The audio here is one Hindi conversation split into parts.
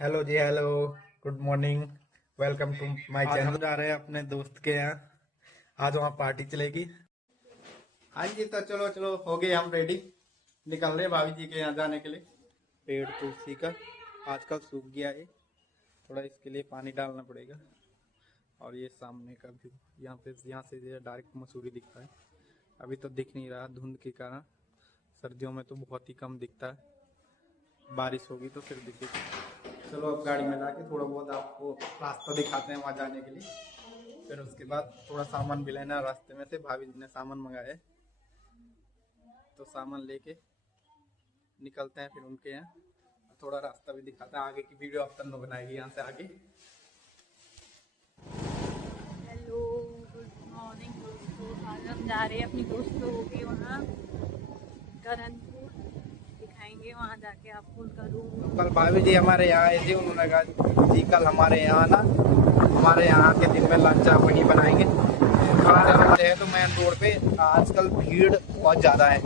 Hello ji, hello. Good morning. Welcome to my channel. हम जा रहे हैं अपने दोस्त के यहाँ। आज वहाँ पार्टी चलेगी। हाँ जी, तो चलो चलो, हो गए हम रेडी। निकल रहे हैं भाभी जी के यहाँ जाने के लिए। पेड़ तुलसी का आजकल सूख गया है, थोड़ा इसके लिए पानी डालना पड़ेगा। और ये सामने का व्यू, यहाँ से डायरेक्ट मसूरी दिखता है। अभी तो दिख नहीं रहा धुंध के कारण। सर्दियों में तो बहुत ही कम दिखता है, बारिश होगी तो फिर दिखेगी। चलो अब गाड़ी में जाके थोड़ा बहुत आपको रास्ता दिखाते हैं वहाँ जाने के लिए। फिर उसके बाद थोड़ा सामान भी लेना रास्ते में से, भाभी जी ने सामान मंगाया है तो सामान लेके निकलते हैं फिर उनके यहाँ। थोड़ा रास्ता भी दिखाते हैं, आगे की वीडियो आप तन्नू बनाएगी यहाँ से आगे। हेलो, गुड मॉर्निंग दोस्तों। आज हम जा रहे हैं अपनी दोस्तों के वहाँ करणपुर। दिखाएंगे वहाँ जाके आपको उनका रूम। कल भाभी जी हमारे यहाँ आए थे, उन्होंने कहा जी कल हमारे यहाँ ना, हमारे यहाँ के दिन में लंच आप वहीं बनाएंगे। चलते हैं तो मेन रोड पे आजकल भीड़ बहुत ज़्यादा है।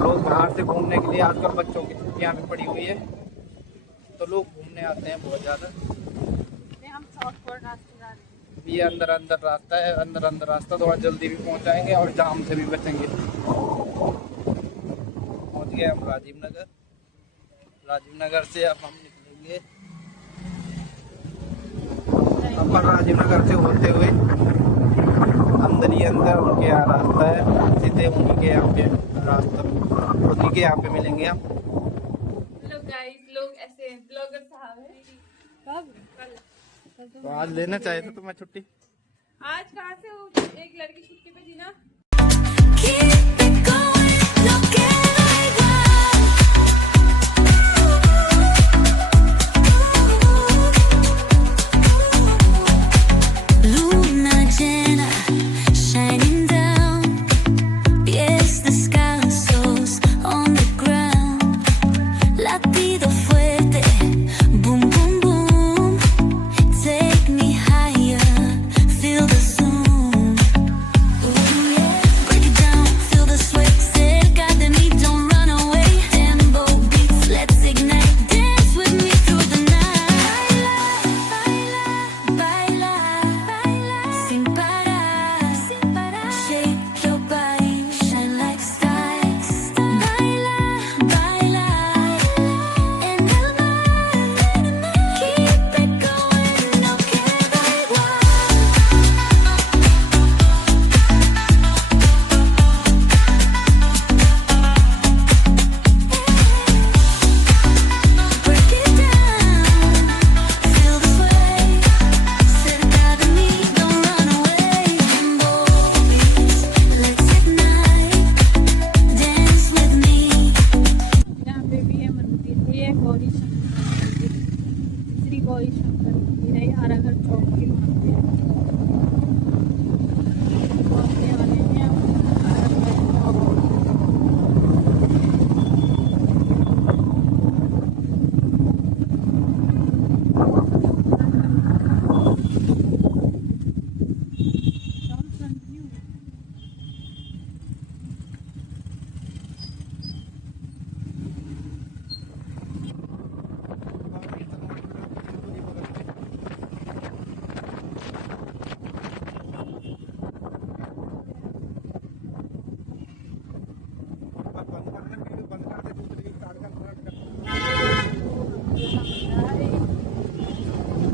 लोग बाहर से घूमने के लिए, आजकल बच्चों की छुट्टियाँ भी पड़ी हुई है तो लोग घूमने आते हैं बहुत ज़्यादा। हम शॉर्टकट रास्ते जा रहे हैं। ये अंदर रास्ता है, अंदर रास्ता, थोड़ा जल्दी भी पहुँचाएंगे और जाम से भी बचेंगे। पहुँच गए हम राजीव नगर से अब हम निकलेंगे अपन राजीव नगर से होते हुए अंदर ही अंदर उनके यहाँ रास्ता है, सीधे उन्हीं के यहाँ पे रास्ता, उन्हीं के यहाँ पे मिलेंगे हम। लोग गाइस, लोग ऐसे ब्लॉगर साहब हैं। कब? कल तो आज लेना चाहिए था तुम्हें छुट्टी। आज कहाँ से हो? एक लड़की छुट्टी पे थी ना।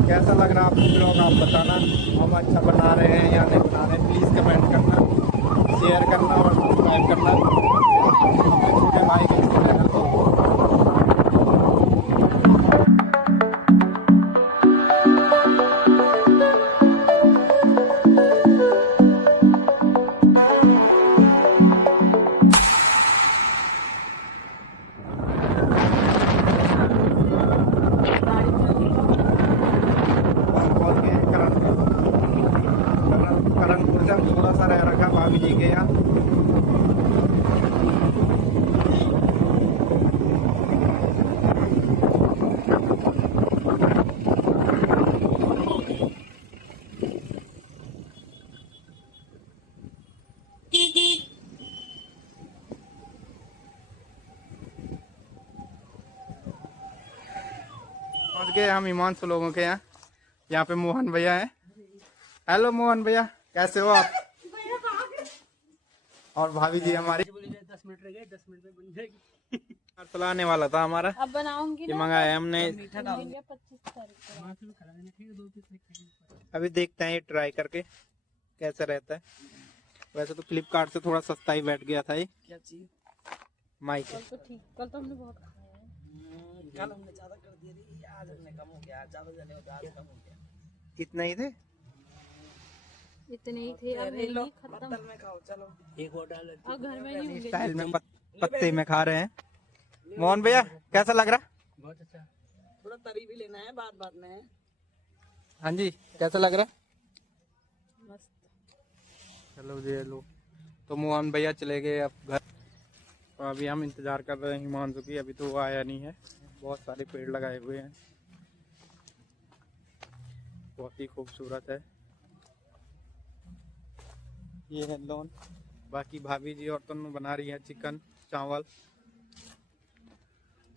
कैसा लग रहा है आपको ब्लॉग, आप बताना। हम अच्छा बना रहे हैं या नहीं बना रहे हैं, प्लीज़ कमेंट करना, शेयर करना और सब्सक्राइब करना अपने छोटे भाई के चैनल को। थोड़ा सा रह रखा भाभी जी के यहाँ। किनके? हम हिमांशु लोगों के यहाँ। यहाँ पे मोहन भैया हैं। हेलो मोहन भैया, कैसे हो आप? और भाभी जी हमारी 10 मिनट रह गए, 10 मिनट में बन जाएगी। चलाने वाला था हमारा, अब बनाऊंगी ये ना, मंगाया हमने। 25 तारीख को। अभी देखते हैं ये ट्राई करके कैसा रहता है। वैसे तो फ्लिपकार्ट से थोड़ा सस्ता ही बैठ गया था ये। क्या चीज? माइक कल तो ठीक, कल तो हमने बहुत खाया है। कल हमने ज्यादा कर दिया थी, आज हमने कम हो गया। आज ज्यादा जाने होता, आज कम हो गया। इतना ही थे। इतने ही थे, अब लो नहीं खत्म। बर्तन में खाओ, चलो एक और डाल। अब घर में नहीं होंगे। स्टाइल में पत्ते में खा रहे हैं। मोहन भैया कैसा लग रहा? बहुत अच्छा। थोड़ा तरी भी लेना है बात बात में। हाँ जी, कैसा लग रहा? मस्त। चलो जी लो। तो मोहन भैया चले गए अब घर। तो अभी हम इंतजार कर रहे हैं हिमांशु की, अभी तो वो आया नहीं है। बहुत सारे पेड़ लगाए हुए हैं, बहुत ही खूबसूरत है। ये है लॉन। बाकी भाभी जी और तन्नू बना रही है चिकन चावल।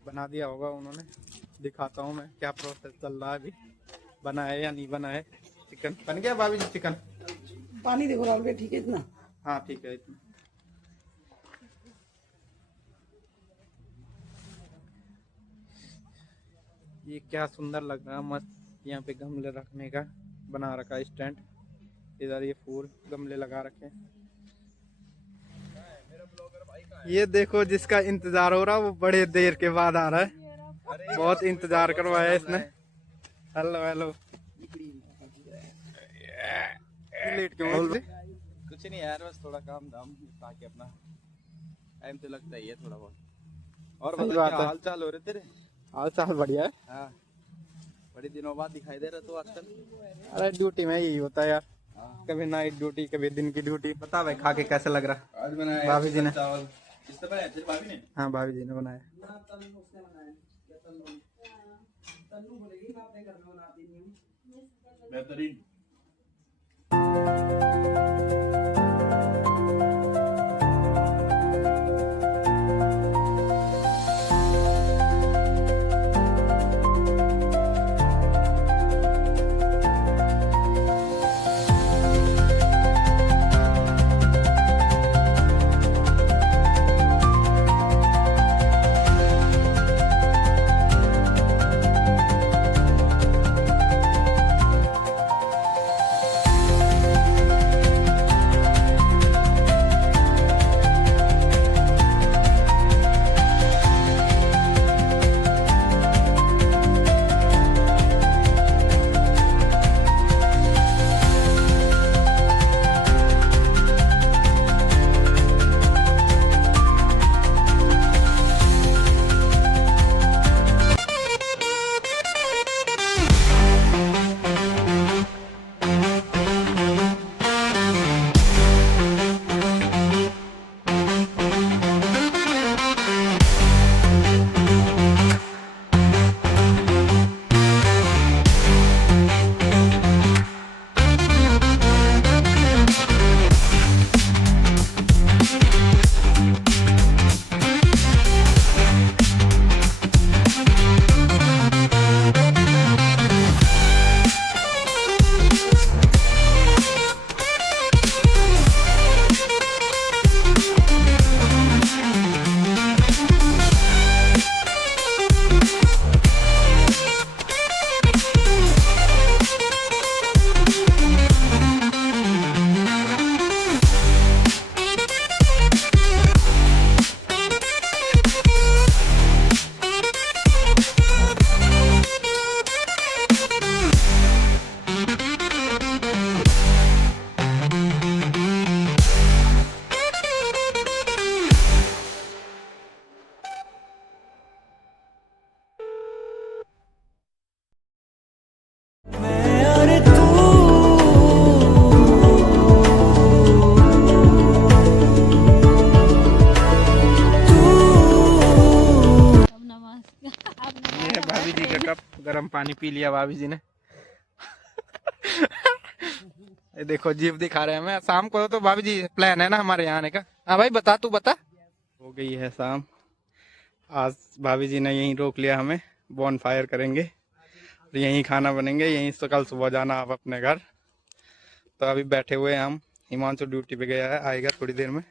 बना दिया होगा उन्होंने, दिखाता हूँ मैं क्या प्रोसेस चल रहा है। अभी बना है या नहीं बना है? चिकन बन गया भाभी जी? चिकन पानी देखो राहुल भाई, ठीक है इतना? हाँ ठीक है इतना। ये क्या सुंदर लग रहा है, मस्त। यहाँ पे गमले रखने का बना रखा है स्टैंड। इधर ये फूल गमले लगा रखे हैं। ये देखो जिसका इंतजार हो रहा है वो बड़े देर के बाद आ रहा है। बहुत इंतजार करवाया इसने। Hello hello. लेट क्यों हो? कुछ नहीं यार, बस थोड़ा काम धाम ताकि अपना टाइम तो लगता ही है थोड़ा बहुत। और सही बता बात क्या है। हाल चाल हो रहे तेरे? हाल चाल बढ़िया है। हाँ, बड़े दिनों बाद दिखाई दे रहा तू आजकल। अरे ड्यूटी में यही होता है यार, हाँ। कभी नाइट ड्यूटी कभी दिन की ड्यूटी। बता भाई खा के कैसा लग रहा? आज बनाया भाभी जी ने। चावल। किसने बनाया? तेरी भाभी ने? हाँ भाभी जी ने बनाया। उसने बनाया या तन्नू बोलेगी, मैं अपने घर में बनाती नहीं हूँ। बेहतरीन। गर्म पानी पी लिया भाभी जी ने। ये देखो जीव दिखा रहे हैं हमें। शाम को तो भाभी जी प्लान है ना हमारे यहाँ आने का। हाँ भाई बता, तू बता। हो गई है शाम। आज भाभी जी ने यहीं रोक लिया हमें, बॉन फायर करेंगे। यहीं खाना बनेंगे, यहीं से कल सुबह जाना आप अपने घर। तो अभी बैठे हुए हैं हम, हिमांशु ड्यूटी पे गया है, आएगा थोड़ी देर में।